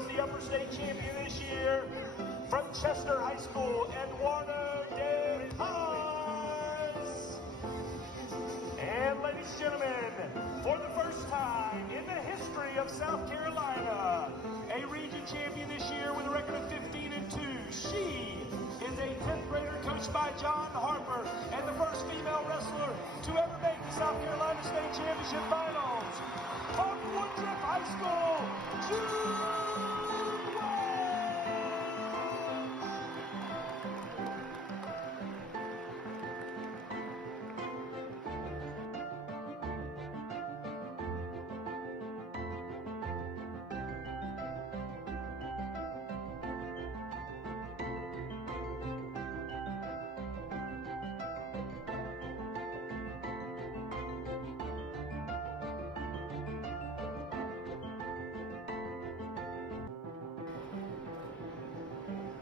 was the upper state champion this year from Chester High School, Eduardo de Paz. And ladies and gentlemen, for the first time in the history of South Carolina, a region champion this year with a record of 15-2. She is a 10th grader coached by John Harper and the first female wrestler to ever make the South Carolina State Championship Finals. From Woodruff High School, Welch.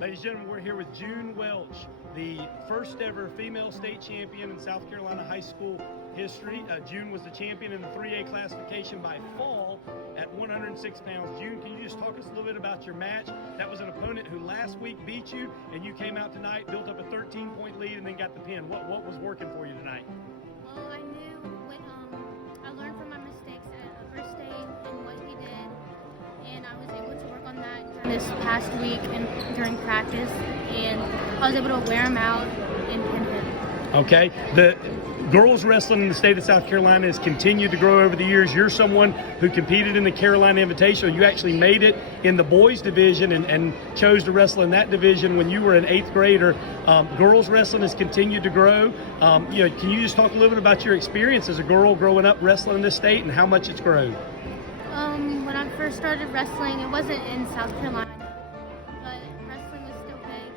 Ladies and gentlemen, we're here with June Welch, the first ever female state champion in South Carolina high school history. June was the champion in the 3A classification by fall at 106 pounds. June, can you just talk us a little bit about your match? That was an opponent who last week beat you, and you came out tonight, built up a 13-point lead, and then got the pin. What was working for you tonight? Well, I knew when I learned from my mistakes at first state and what he did, and I was able to work on that this past week and during practice, and I was able to wear him out and pin him. Okay, the girls wrestling in the state of South Carolina has continued to grow over the years. You're someone who competed in the Carolina Invitational. You actually made it in the boys division and chose to wrestle in that division when you were an 8th grader. Girls wrestling has continued to grow. Can you just talk a little bit about your experience as a girl growing up wrestling in this state and how much it's grown? When I first started wrestling, it wasn't in South Carolina, but wrestling was still big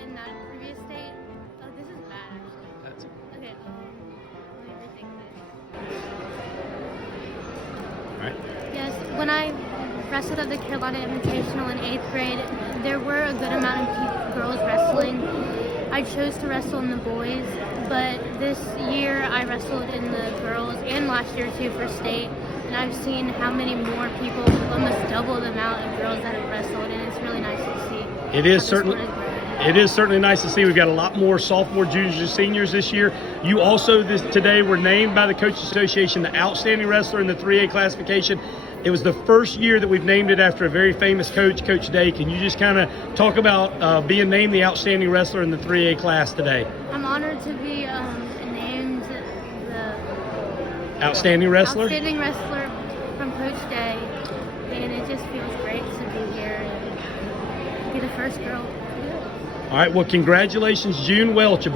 in that previous state. Oh, this is bad, actually. That's Okay, let me rethink this. all right. Yes, when I wrestled at the Carolina Invitational in 8th grade, there were a good amount of girls wrestling. I chose to wrestle in the boys, but this year I wrestled in the girls and last year too for state. And I've seen how many more people, almost double the amount of girls that have wrestled, and it's really nice to see. It is certainly nice to see. We've got a lot more sophomore, juniors, and seniors this year. You also today were named by the Coaches Association the outstanding wrestler in the 3A classification. It was the first year that we've named it after a very famous coach, Coach Day. Can you just kind of talk about being named the outstanding wrestler in the 3A class today? I'm honored to be named the Outstanding wrestler? Outstanding wrestler from Coach Day, and it just feels great to be here and be the first girl. All right, well, congratulations, June Welch.